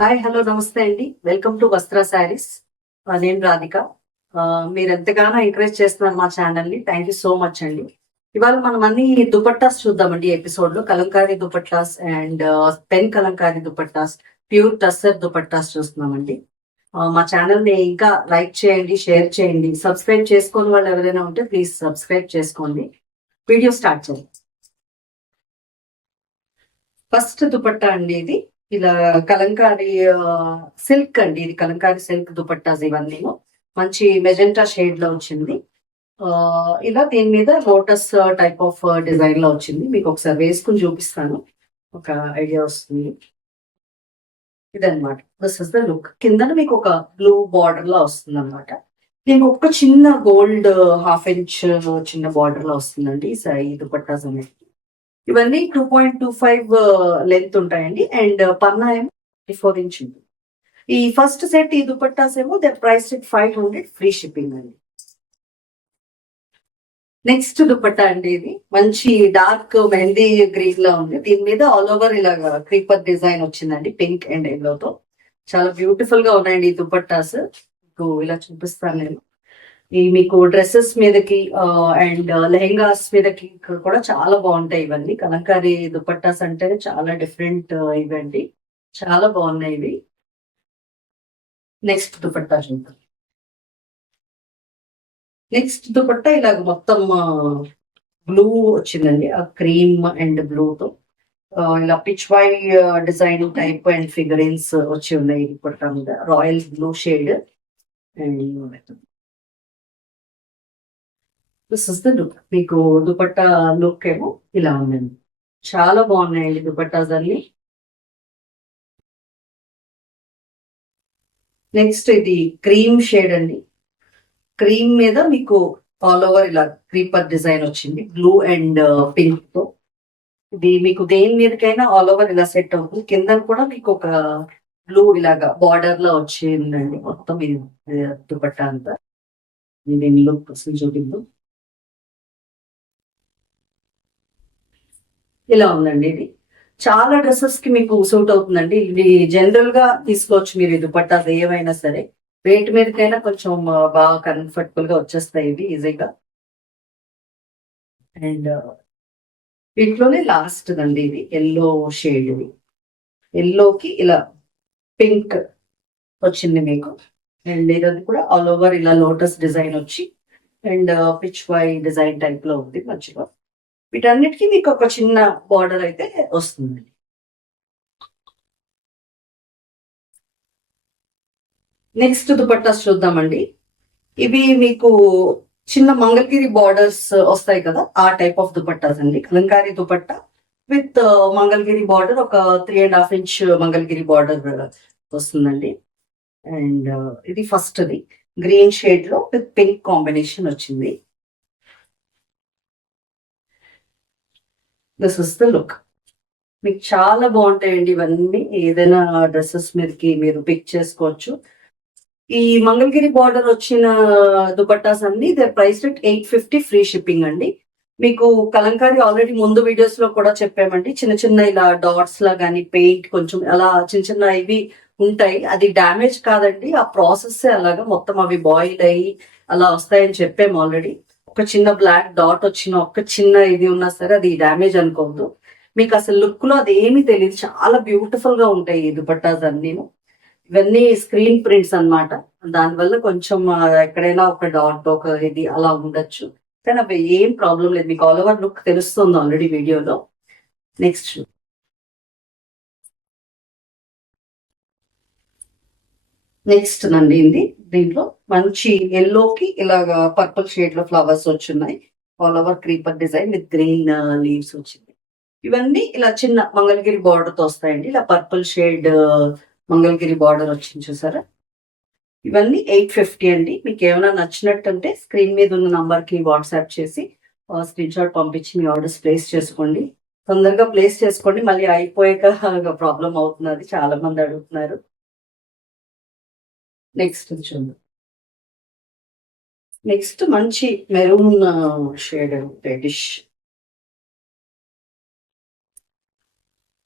Hi hello నమస్తే అండి. Welcome to వస్త్ర శారీస్. నేను రాధిక. మీరు ఎంతగానో ఎంకరేజ్ చేస్తున్నారు మా ఛానల్ ని. థ్యాంక్ యూ సో మచ్ అండి. ఇవాళ మనం అన్ని దుపట్టాస్ చూద్దామండి ఎపిసోడ్ లో. Kalamkari dupattas and pen Kalamkari dupattas, pure tussar dupattas చూస్తున్నామండి. మా ఛానల్ ని ఇంకా లైక్ చేయండి, షేర్ చేయండి. సబ్స్క్రైబ్ చేసుకోని వాళ్ళు ఎవరైనా ఉంటే ప్లీజ్ సబ్స్క్రైబ్ చేసుకోండి. వీడియో స్టార్ట్ చేయండి. ఫస్ట్ దుపట్టా అండి ఇది. ఇలా కలంకారీ సిల్క్ అండి. ఇది కలంకారీ సిల్క్ దుపట్టాస్ ఇవన్నీ మంచి మెజెంటా షేడ్ లో వచ్చింది. ఇలా దీని మీద లోటస్ టైప్ ఆఫ్ డిజైన్ లో వచ్చింది. మీకు ఒకసారి వేసుకుని చూపిస్తాను, ఒక ఐడియా వస్తుంది. ఇదనమాట, దిస్ ఇస్ ద లుక్. కింద మీకు ఒక బ్లూ బార్డర్ లో వస్తుంది అనమాట. దీనికి ఒక చిన్న గోల్డ్ హాఫ్ ఇంచ్ చిన్న బార్డర్ లో వస్తుందండి ఈ దుపట్టాస్ అనేది. ఇవన్నీ 2.25 లెంత్ ఉంటాయండి. అండ్ పన్నా ఏమో 4 ఇంచ్ ఉంటుంది. ఈ ఫస్ట్ సెట్ ఈ దుపట్టాస్ ఏమో దే ప్రైస్ 500 ఫ్రీ షిప్పింగ్ అండి. నెక్స్ట్ దుపట్టా అండి. ఇది మంచి డార్క్ మెహందీ గ్రీన్ లో ఉంది. దీని మీద ఆల్ ఓవర్ ఇలాగా క్రీపర్ డిజైన్ వచ్చిందండి, పింక్ అండ్ ఎల్లో తో. చాలా బ్యూటిఫుల్ గా ఉన్నాయండి ఈ దుపట్టాస్. ఇలా చూపిస్తాను నేను. ఈ మీకు డ్రెస్సెస్ మీదకి అండ్ లెహెంగాస్ మీదకి కూడా చాలా బాగుంటాయి ఇవన్నీ. కలంకారీ దుపట్టాస్ అంటే చాలా డిఫరెంట్ ఇవండి, చాలా బాగున్నాయి ఇవి. నెక్స్ట్ దుపట్టా చూద్దాం. నెక్స్ట్ దుపట్టా ఇలాగ మొత్తం బ్లూ వచ్చిందండి, ఆ క్రీమ్ అండ్ బ్లూ తో. ఇలా Pichwai design type and figurines వచ్చి ఉన్నాయి దుపట్టా మీద. Royal blue shade and this is the look. మీకు దుపట్టా లుక్ ఏమో ఇలా ఉందండి. చాలా బాగున్నాయండి దుపట్టాస్ అన్ని. నెక్స్ట్ ఇది క్రీమ్ షేడ్ అండి. క్రీమ్ మీద మీకు ఆల్ ఓవర్ ఇలా క్రీపర్ డిజైన్ వచ్చింది, బ్లూ అండ్ పింక్ తో. ఇది మీకు దేని మీదకైనా ఆల్ ఓవర్ ఇలా సెట్ అవుతుంది. కింద కూడా మీకు ఒక బ్లూ ఇలాగా బార్డర్ లో వచ్చిందండి మొత్తం ఇది దుపట్టా అంతా. దీని లుక్ అసలు చూపిద్దాం. ఇలా ఉందండి. ఇది చాలా డ్రెస్సెస్ కి మీకు సూట్ అవుతుందండి. ఇది జనరల్ గా తీసుకోవచ్చు మీరు. ఇది దుపట్టాస్ ఏవైనా సరే వెయిట్ మీదకైనా కొంచెం బాగా కంఫర్టబుల్ గా వచ్చేస్తాయి ఇవి ఈజీగా. అండ్ వీటిలోనే లాస్ట్ అండి ఇది ఎల్లో షేడ్. ఇది ఎల్లోకి ఇలా పింక్ వచ్చింది మీకు. అండ్ ఇది కూడా ఆల్ ఓవర్ ఇలా లోటస్ డిజైన్ వచ్చి and Pichwai design type లో ఉంది మధ్యలో. వీటన్నిటికీ మీకు ఒక చిన్న బార్డర్ అయితే వస్తుంది. నెక్స్ట్ దుపట్టాస్ చూద్దామండి. ఇవి మీకు చిన్న మంగళగిరి బార్డర్స్ వస్తాయి కదా, ఆ టైప్ ఆఫ్ దుపట్టాస్ అండి. కలంకారీ దుపట్టా విత్ మంగళగిరి బార్డర్, ఒక 3.5 ఇంచ్ మంగళగిరి బార్డర్ వస్తుందండి. అండ్ ఇది ఫస్ట్ ది గ్రీన్ షేడ్ లో విత్ పింక్ కాంబినేషన్ వచ్చింది. This is the look. మీకు చాలా బాగుంటాయండి ఇవన్నీ. ఏదైనా డ్రెస్సెస్ మీదకి మీరు పిక్ చేసుకోవచ్చు. ఈ మంగళగిరి బార్డర్ వచ్చిన దుపట్టాస్ అన్ని దర్ ప్రైస్ 850 ఫ్రీ షిప్పింగ్ అండి. మీకు కలంకారీ ఆల్రెడీ ముందు వీడియోస్ లో కూడా చెప్పామండి. చిన్న చిన్న ఇలా డాట్స్ లా కానీ పెయింట్ కొంచెం అలా చిన్న చిన్న ఇవి ఉంటాయి. అది డ్యామేజ్ కాదండి, ఆ ప్రాసెస్ అలాగా మొత్తం అవి బాయిల్ అయ్యి అలా వస్తాయని చెప్పాము ఆల్రెడీ. ఒక చిన్న బ్లాక్ డాట్ వచ్చిన ఒక చిన్న ఇది ఉన్నా సరే అది డ్యామేజ్ అనుకోవద్దు. మీకు అసలు లుక్ లో అది ఏమీ తెలియదు. చాలా బ్యూటిఫుల్ గా ఉంటాయి ఈ దుపట్టాస్ అన్ని. ఇవన్నీ స్క్రీన్ ప్రింట్స్ అనమాట. దానివల్ల కొంచెం ఎక్కడైనా ఒక డాట్ ఒక ఇది అలా ఉండొచ్చు, కానీ అవి ఏం ప్రాబ్లం లేదు. మీకు ఆల్ ఓవర్ లుక్ తెలుస్తుంది ఆల్రెడీ వీడియోలో. నెక్స్ట్ నెక్స్ట్ నండి ఇది. దీంట్లో మంచి ఎల్లోకి ఇలాగా పర్పుల్ షేడ్ లో ఫ్లవర్స్ వచ్చున్నాయి. All over creeper design with green leaves వచ్చింది. ఇవన్నీ ఇలా చిన్న మంగళగిరి బార్డర్ తో వస్తాయండి. ఇలా పర్పుల్ షేడ్ మంగళగిరి బార్డర్ వచ్చింది చూసారా. ఇవన్నీ 850 అండి. మీకు ఏమైనా నచ్చినట్టు అంటే స్క్రీన్ మీద ఉన్న నంబర్ కి వాట్సాప్ చేసి స్క్రీన్ షాట్ పంపించి మీ ఆర్డర్స్ ప్లేస్ చేసుకోండి. తొందరగా ప్లేస్ చేసుకోండి, మళ్ళీ అయిపోయాక ప్రాబ్లం అవుతున్నది, చాలా మంది అడుగుతున్నారు. నెక్స్ట్ చూద్దాం. నెక్స్ట్ మంచి మెరూన్ షేడ్, రెడిష్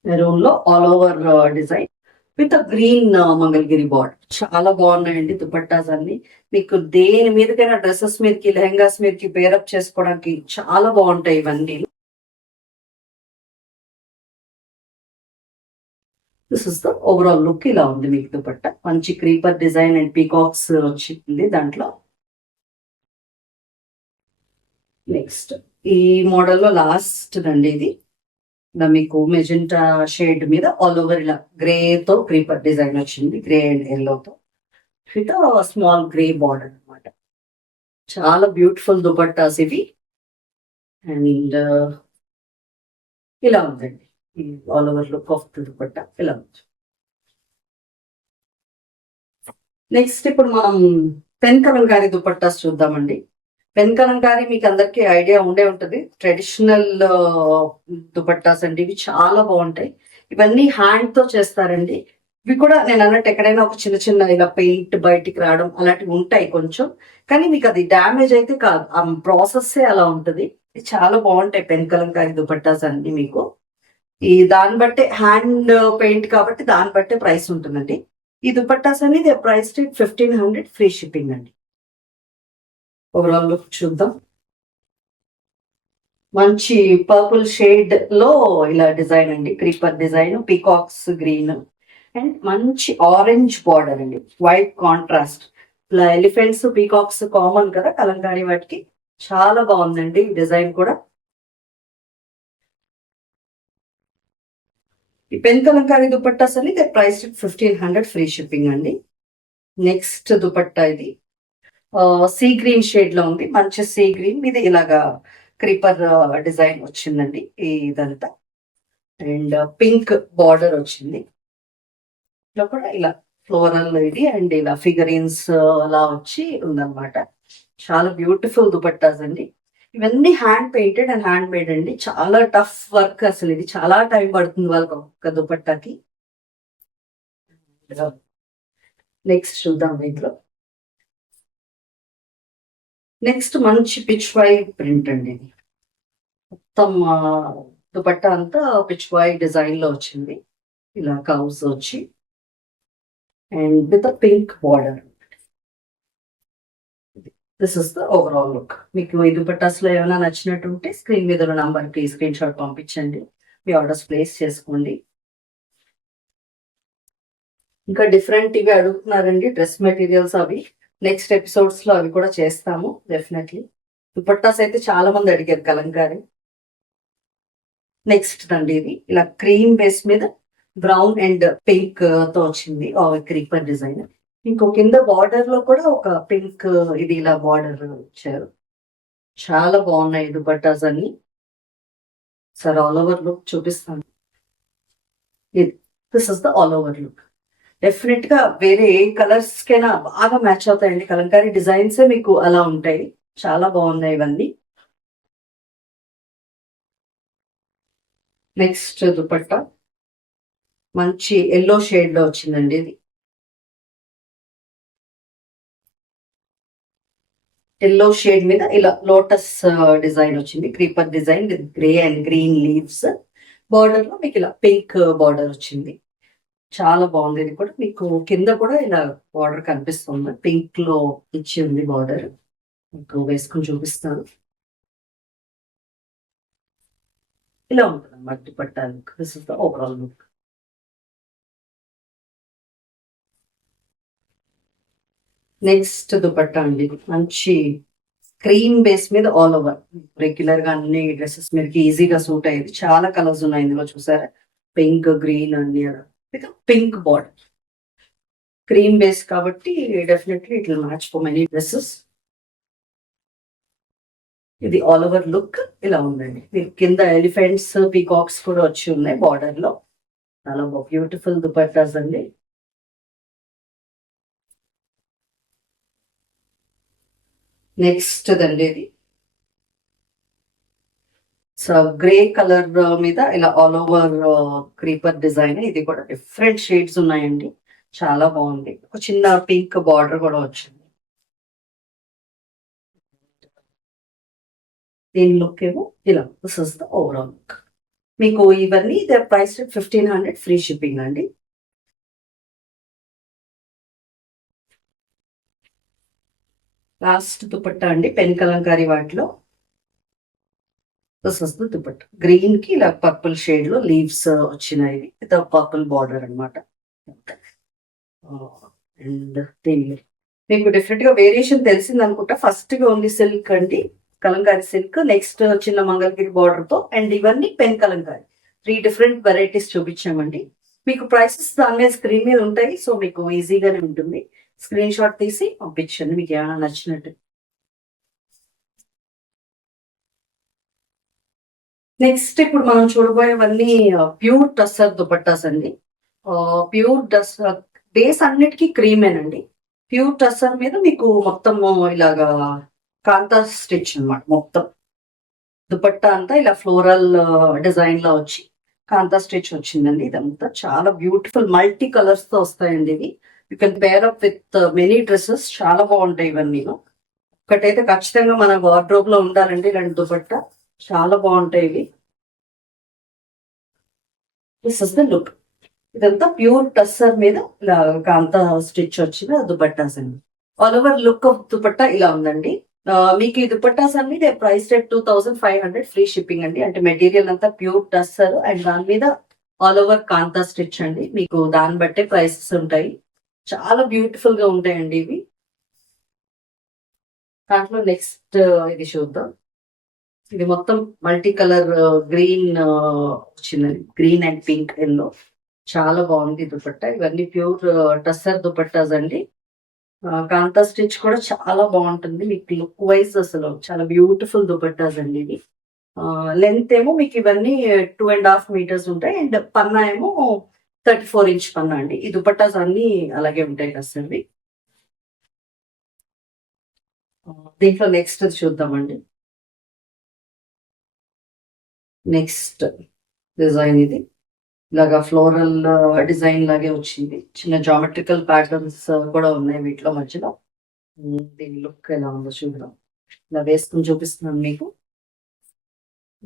మెరూన్ లో all over design with green Mangalagiri border. చాలా బాగున్నాయండి దుపట్టాస్ అన్ని. మీకు దేని మీదకైనా డ్రెస్సెస్ మీదకి, లెహంగాస్ మీదకి పేరప్ చేసుకోవడానికి చాలా బాగుంటాయి ఇవన్నీ. This is the overall look. ఇలా ఉంది మీకు దుపట్టా. మంచి క్రీపర్ డిజైన్ అండ్ పీకాక్స్ వచ్చింది దాంట్లో. నెక్స్ట్ ఈ మోడల్లో లాస్ట్ అండి ఇది. ఇలా మీకు మెజెంటా షేడ్ మీద ఆల్ ఓవర్ ఇలా గ్రే తో క్రీపర్ డిజైన్ వచ్చింది, గ్రే అండ్ ఎల్లోతో విత్ స్మాల్ గ్రే బార్డర్ అనమాట. చాలా బ్యూటిఫుల్ దుపట్టాస్ ఇవి. అండ్ ఇలా ఉందండి ఈ all over look of the dupatta. ఇలా ఉంది. నెక్స్ట్ ఇప్పుడు మనం పెన్ కలంకారీ దుపట్టాస్ చూద్దామండి. పెన్ కలంకారీ మీకు అందరికి ఐడియా ఉండే ఉంటది. ట్రెడిషనల్ దుపట్టాస్ అండి ఇవి. చాలా బాగుంటాయి. ఇవన్నీ హ్యాండ్ తో చేస్తారండి. ఇవి కూడా నేను అన్నట్టు ఎక్కడైనా ఒక చిన్న చిన్న ఇలా పెయింట్ బయటికి రావడం అలాంటివి ఉంటాయి కొంచెం, కానీ మీకు అది డ్యామేజ్ అయితే కాదు. ఆ ప్రాసెస్ అలా ఉంటది. చాలా బాగుంటాయి పెన్ కలంకారీ దుపట్టాస్ అన్ని మీకు. ఈ దాన్ని బట్టే హ్యాండ్ పెయింట్ కాబట్టి దాన్ని బట్టే ప్రైస్ ఉంటుందండి. ఈ దుపట్టాస్ అనేది ప్రైస్ 1500 ఫ్రీ షిప్పింగ్ అండి. ఓవరాల్ లుక్ చూద్దాం. మంచి పర్పుల్ షేడ్ లో ఇలా డిజైన్ అండి, creeper design, peacocks green and మంచి ఆరెంజ్ బార్డర్ అండి, వైట్ కాంట్రాస్ట్. ఇలా ఎలిఫెంట్స్ పీకాక్స్ కామన్ కదా కలంకారీ వాటికి. చాలా బాగుందండి ఈ డిజైన్ కూడా. ఈ పెన్ కలంకారీ దుపట్టాస్ అని ప్రైస్ 1500 ఫ్రీ షిప్పింగ్ అండి. నెక్స్ట్ దుపట్టా ఇది సీ గ్రీన్ షేడ్ లో ఉంది. మంచి సీ గ్రీన్ మీద ఇలాగా క్రీపర్ డిజైన్ వచ్చిందండి ఇదంతా. అండ్ పింక్ బార్డర్ వచ్చింది. ఇలా కూడా ఇలా ఫ్లోరల్ ఇది అండ్ ఇలా ఫిగరీన్స్ అలా వచ్చి ఉందన్నమాట. చాలా బ్యూటిఫుల్ దుపట్టాస్ అండి. ఇవన్నీ hand painted and hand made అండి. చాలా టఫ్ వర్క్ అసలు. ఇది చాలా టైం పడుతుంది వాళ్ళకి ఒక దుపట్టాకి. నెక్స్ట్ చూద్దాం దీంట్లో. నెక్స్ట్ మంచి పిచ్ వై ప్రింట్ అండి ఇది. మొత్తం దుపట్టా అంతా పిచ్ వై డిజైన్ లో వచ్చింది. ఇలా కౌస్ వచ్చి and with pink border. This is the overall look. మీకు ఈ దుపట్టాస్ లో ఏమైనా నచ్చినట్టు ఉంటే స్క్రీన్ మీద ఉన్న నంబర్ కి స్క్రీన్ షాట్ పంపించండి. మీ ఆర్డర్స్ ప్లేస్ చేసుకోండి. ఇంకా డిఫరెంట్ ఇవి అడుగుతున్నారండి డ్రెస్ మెటీరియల్స్. అవి నెక్స్ట్ ఎపిసోడ్స్ లో అవి కూడా చేస్తాము డెఫినెట్లీ. దుపట్టాస్ అయితే చాలా మంది అడిగారు కలంకారీ. నెక్స్ట్ అండి ఇది ఇలా క్రీమ్ బేస్ మీద బ్రౌన్ అండ్ పింక్ తో వచ్చింది క్రీపర్ డిజైన్. ఇంకో కింద బార్డర్ లో కూడా ఒక పింక్ ఇది ఇలా బార్డర్ ఇచ్చారు. చాలా బాగున్నాయి దుపట్టాస్ అన్ని. సార్ ఆల్ ఓవర్ లుక్ చూపిస్తాను. This is the all over look. Definite గా వేరే ఏ కలర్స్ కైనా బాగా మ్యాచ్ అవుతాయండి. కలంకారీ డిజైన్స్ మీకు అలా ఉంటాయి. చాలా బాగున్నాయి ఇవన్నీ. నెక్స్ట్ దుపట్టా మంచి ఎల్లో షేడ్ లో వచ్చిందండి ఇది. ఎల్లో షేడ్ మీద ఇలా లోటస్ డిజైన్ వచ్చింది, creeper design with grey and green leaves. Border లో మీకు ఇలా పింక్ బార్డర్ వచ్చింది. చాలా బాగుంది. ఇది కూడా మీకు కింద కూడా ఇలా బార్డర్ కనిపిస్తుంది, పింక్ లో ఇచ్చి ఉంది బార్డర్. మీకు వేసుకుని చూపిస్తాను. ఇలా ఉంటుంది అన్నమాట dupatta look. This is the overall look. Next dupatta అండి మంచి క్రీమ్ బేస్ మీద ఆల్ ఓవర్. రెగ్యులర్ గా అన్ని డ్రెస్సెస్ మీదకి ఈజీగా సూట్ అయ్యేది. చాలా కలర్స్ ఉన్నాయి ఇందులో చూసారా. పింక్, గ్రీన్ అన్ని with pink border. Cream base కాబట్టి definitely it will match for many dresses. ఇది ఆల్ ఓవర్ లుక్ ఇలా ఉందండి. మీకు కింద ఎలిఫెంట్స్ పీకాక్స్ కూడా వచ్చి ఉన్నాయి బార్డర్ లో. చాలా బ్యూటిఫుల్ దుపట్టాస్ అండి. నెక్స్ట్ దండి ఇది సో గ్రే కలర్ మీద ఇలా ఆల్ ఓవర్ క్రీపర్ డిజైన్. ఇది కూడా డిఫరెంట్ షేడ్స్ ఉన్నాయండి. చాలా బాగుంది. ఒక చిన్న పింక్ బార్డర్ కూడా వచ్చింది. దీని లుక్ ఏమో ఇలా. This is the overall look. మీకు ఇవన్నీ ప్రైస్ 1500 ఫ్రీ షిప్పింగ్ అండి. లాస్ట్ దుపట్టా అండి, పెన్ కలంకారీ వాటిలో. This is the dupatta. Green కి ఇలా పర్పుల్ షేడ్ లో లీవ్స్ వచ్చినాయి విత్ పర్పుల్ బార్డర్ అనమాట. అండ్ దీని మీకు డిఫరెంట్ గా వేరియేషన్ తెలిసింది అనుకుంటా. ఫస్ట్ గా ఓన్లీ సిల్క్ అండి, కలంకారీ సిల్క్. నెక్స్ట్ చిన్న మంగళగిరి బార్డర్ తో, అండ్ ఇవన్నీ పెన్ కలంకారీ. 3 డిఫరెంట్ వెరైటీస్ చూపించామండి. మీకు ప్రైసెస్ దాని మీద స్క్రీన్ మీద ఉంటాయి, సో మీకు ఈజీగానే ఉంటుంది. స్క్రీన్ షాట్ తీసి పంపించండి మీకు ఏమైనా నచ్చినట్టు. నెక్స్ట్ ఇప్పుడు మనం చూడబోయేవన్నీ ప్యూర్ టస్సర్ దుపట్టాస్ అండి. ప్యూర్ టస్సర్ బేస్ అన్నిటికీ క్రీమేనండి. ప్యూర్ టస్సర్ మీద మీకు మొత్తం ఇలాగా కాంతా స్టిచ్ అన్నమాట. మొత్తం దుపట్టా అంతా ఇలా ఫ్లోరల్ డిజైన్ లో వచ్చి కాంతా స్టిచ్ వచ్చిందండి. ఇదంతా చాలా బ్యూటిఫుల్ మల్టీ కలర్స్ తో వస్తాయండి ఇవి. You can pair up with many dresses. చాలా బాగుంటాయి ఇవన్నీ. ఒకటైతే ఖచ్చితంగా మన వార్డ్రోబ్ లో ఉండాలండి, ఇలాంటి దుపట్టా చాలా బాగుంటాయి ఇవి. This is the look. ఇదంతా ప్యూర్ టస్సర్ మీద ఇలా కాంతా స్టిచ్ వచ్చిన దుపట్టాస్ అండి. All over look of dupatta ఇలా ఉందండి. మీకు ఈ దుపట్టాస్ అన్ని ప్రైస్ రేట్ 2500, ఫ్రీ షిప్పింగ్ అండి. అంటే మెటీరియల్ అంతా ప్యూర్ టస్సర్ అండ్ దాని మీద ఆల్ ఓవర్ కాంతా స్టిచ్ అండి. మీకు దాన్ని బట్టే ప్రైసెస్ ఉంటాయి. చాలా బ్యూటిఫుల్ గా ఉంటాయండి ఇవి. దాంట్లో నెక్స్ట్ ఇది చూద్దాం. ఇది మొత్తం మల్టీ కలర్ గ్రీన్ వచ్చిందండి. Green and pink yellow. చాలా బాగుంది దుపట్టా. ఇవన్నీ ప్యూర్ టస్సర్ దుపట్టాస్ అండి. కాంతా స్టిచ్ కూడా చాలా బాగుంటుంది. మీకు లుక్ వైజ్ అసలు చాలా బ్యూటిఫుల్ దుపట్టాస్ అండి ఇవి. లెంత్ ఏమో మీకు ఇవన్నీ 2.5 meters ఉంటాయి, అండ్ పన్నా ఏమో 34 inch పన్నా అండి. ఈ దుపట్టాస్ అన్ని అలాగే ఉంటాయి కదండి. దీంట్లో నెక్స్ట్ చూద్దామండి. నెక్స్ట్ డిజైన్ ఇది ఇలాగా ఫ్లోరల్ డిజైన్ లాగే వచ్చింది. చిన్న జామెట్రికల్ ప్యాటర్న్స్ కూడా ఉన్నాయి వీటిలో మధ్యలో. దీని లుక్ ఎలా ఉందో చూద్దాం. ఇలా వేసుకుని చూపిస్తున్నాను మీకు.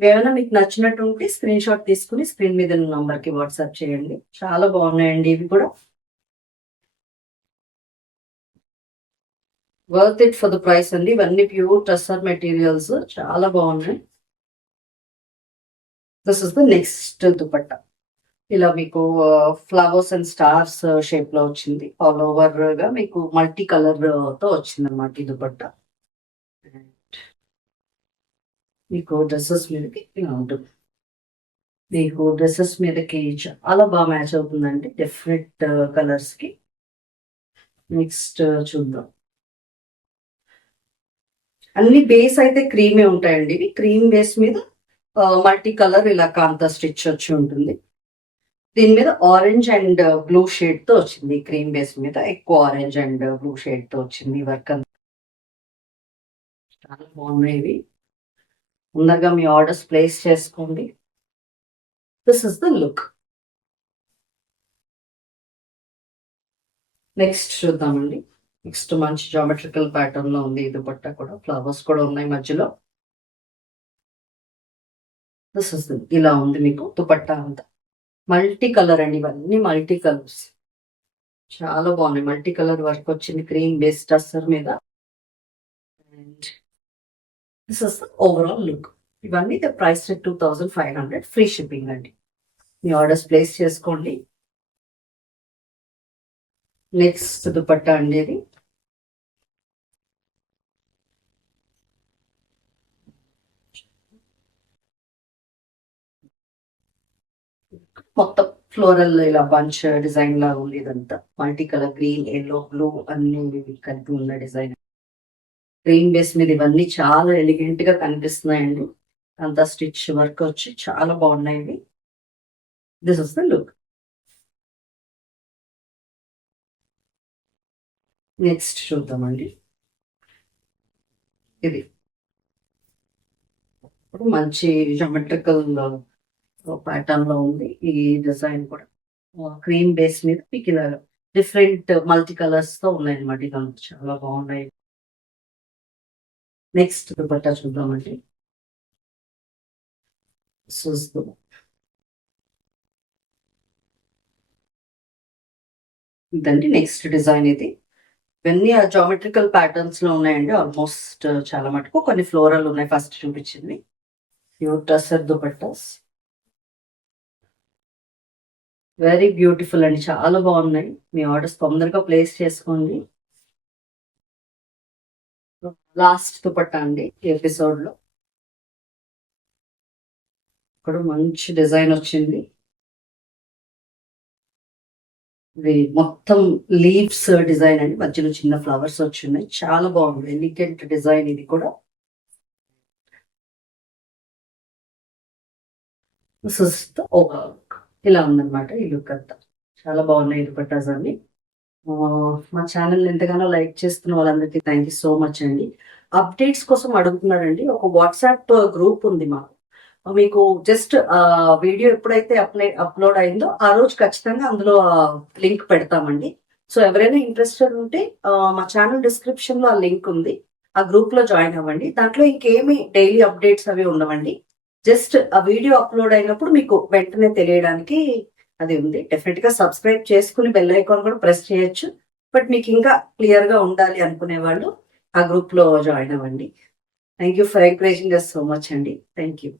ఏమైనా మీకు నచ్చినట్టు ఉంటే స్క్రీన్ షాట్ తీసుకుని స్క్రీన్ మీద నంబర్ కి వాట్సాప్ చేయండి. చాలా బాగున్నాయండి ఇవి కూడా. Worth it for the price అండి. ఇవన్నీ ప్యూర్ టస్సర్ మెటీరియల్స్, చాలా బాగున్నాయి. This is the next dupatta. ఇలా మీకు ఫ్లవర్స్ అండ్ స్టార్స్ షేప్ లో వచ్చింది. ఆల్ ఓవర్ గా మీకు మల్టీ కలర్ తో వచ్చింది అనమాట ఈ దుపట్టా. మీకు డ్రెస్సెస్ మీదకి ఇలా ఉంటుంది. మీకు డ్రెస్సెస్ మీదకి చాలా బాగా మ్యాచ్ అవుతుందండి డిఫరెంట్ కలర్స్ కి. నెక్స్ట్ చూద్దాం. అన్ని బేస్ అయితే క్రీమే ఉంటాయండి. ఇవి క్రీమ్ బేస్ మీద మల్టీ కలర్ ఇలా కాంతా స్టిచ్ వచ్చి ఉంటుంది. దీని మీద ఆరెంజ్ అండ్ బ్లూ షేడ్ తో వచ్చింది. క్రీమ్ బేస్ మీద ఎక్కువ ఆరెంజ్ అండ్ బ్లూ షేడ్ తో వచ్చింది వర్క్ అంతా. చాలా బాగున్నాయి ఇవి. ముందరగా మీ ఆర్డర్స్ ప్లేస్ చేసుకోండి. This is the look. Next చూద్దామండి. నెక్స్ట్ మంచి జామెట్రికల్ ప్యాటర్న్ లో ఉంది. ఈ దుపట్టా కూడా ఫ్లవర్స్ కూడా ఉన్నాయి మధ్యలో. దిస్ ఇస్ ఇలా ఉంది మీకు దుపట్టా అంతా. మల్టీ కలర్ అండి, ఇవన్నీ మల్టీ కలర్స్. చాలా బాగున్నాయి. మల్టీ కలర్ వర్క్ వచ్చింది క్రీమ్ బేస్ టస్సర్ మీద. And this is the overall look. ఇవన్నీ the price rate 2500, free shipping అండి. మీ ఆర్డర్స్ ప్లేస్ చేసుకోండి. నెక్స్ట్ దుపట్టా అండి ఇది. మొత్తం ఫ్లోరల్ ఇలా బంచ్ డిజైన్ లాగా ఉంది. ఇదంతా multi colour green, yellow, blue అన్ని కలిపి ఉన్న డిజైన్. గ్రీన్ బేస్ మీద ఇవన్నీ చాలా ఎలిగెంట్ గా కనిపిస్తున్నాయండి. అంతా స్టిచ్ వర్క్ వచ్చి చాలా బాగున్నాయి ఇవి. This is the look. Next చూద్దామండి. ఇది మంచి జామెట్రికల్ ప్యాటర్న్ లో ఉంది ఈ డిజైన్ కూడా. క్రీమ్ బేస్ మీద మీకు ఇలా డిఫరెంట్ మల్టీ కలర్స్ తో ఉన్నాయన్నమాట. ఇదంతా చాలా బాగున్నాయి. నెక్స్ట్ దుపట్టా చూద్దామండి. ఇదండి నెక్స్ట్ డిజైన్. ఇది ఇవన్నీ ఆ జామెట్రికల్ ప్యాటర్న్స్ లో ఉన్నాయండి. ఆల్మోస్ట్ చాలా మటుకు కొన్ని ఫ్లోరల్ ఉన్నాయి. ఫస్ట్ చూపించింది pure tussar dupattas, very beautiful అండి, చాలా బాగున్నాయి. మీ ఆర్డర్స్ తొందరగా ప్లేస్ చేసుకోండి. లాస్ట్ దుపట్టా అండి ఈ ఎపిసోడ్ లో. ఇక్కడ మంచి డిజైన్ వచ్చింది. ఇది మొత్తం లీవ్స్ డిజైన్ అండి, మధ్యలో చిన్న ఫ్లవర్స్ వచ్చినాయి. చాలా బాగుంది, ఎలిగెంట్ డిజైన్ ఇది కూడా. ఇలా ఉందన్నమాట ఈ లుక్ అంతా. చాలా బాగున్నాయి దుపట్టాస్ అన్ని. మా ఛానల్ ఎంతగానో లైక్ చేస్తున్న వాళ్ళందరికీ థ్యాంక్ యూ సో మచ్ అండి. అప్డేట్స్ కోసం అడుగుతున్నారండి. ఒక వాట్సాప్ గ్రూప్ ఉంది మాకు. మీకు జస్ట్ వీడియో ఎప్పుడైతే అప్లోడ్ అయిందో ఆ రోజు ఖచ్చితంగా అందులో లింక్ పెడతామండి. సో ఎవరైనా ఇంట్రెస్టెడ్ ఉంటే మా ఛానల్ డిస్క్రిప్షన్ లో ఆ లింక్ ఉంది, ఆ గ్రూప్ లో జాయిన్ అవ్వండి. దాంట్లో ఇంకేమి డైలీ అప్డేట్స్ అవి ఉండవండి. జస్ట్ ఆ వీడియో అప్లోడ్ అయినప్పుడు మీకు వెంటనే తెలియడానికి అది ఉంది. డెఫినెట్ గా సబ్స్క్రైబ్ చేసుకుని బెల్ ఐకాన్ కూడా ప్రెస్ చేయొచ్చు. బట్ మీకు ఇంకా క్లియర్ గా ఉండాలి అనుకునే వాళ్ళు ఆ గ్రూప్ లో జాయిన్ అవ్వండి. Thank you for encouraging us so much అండి. Thank you.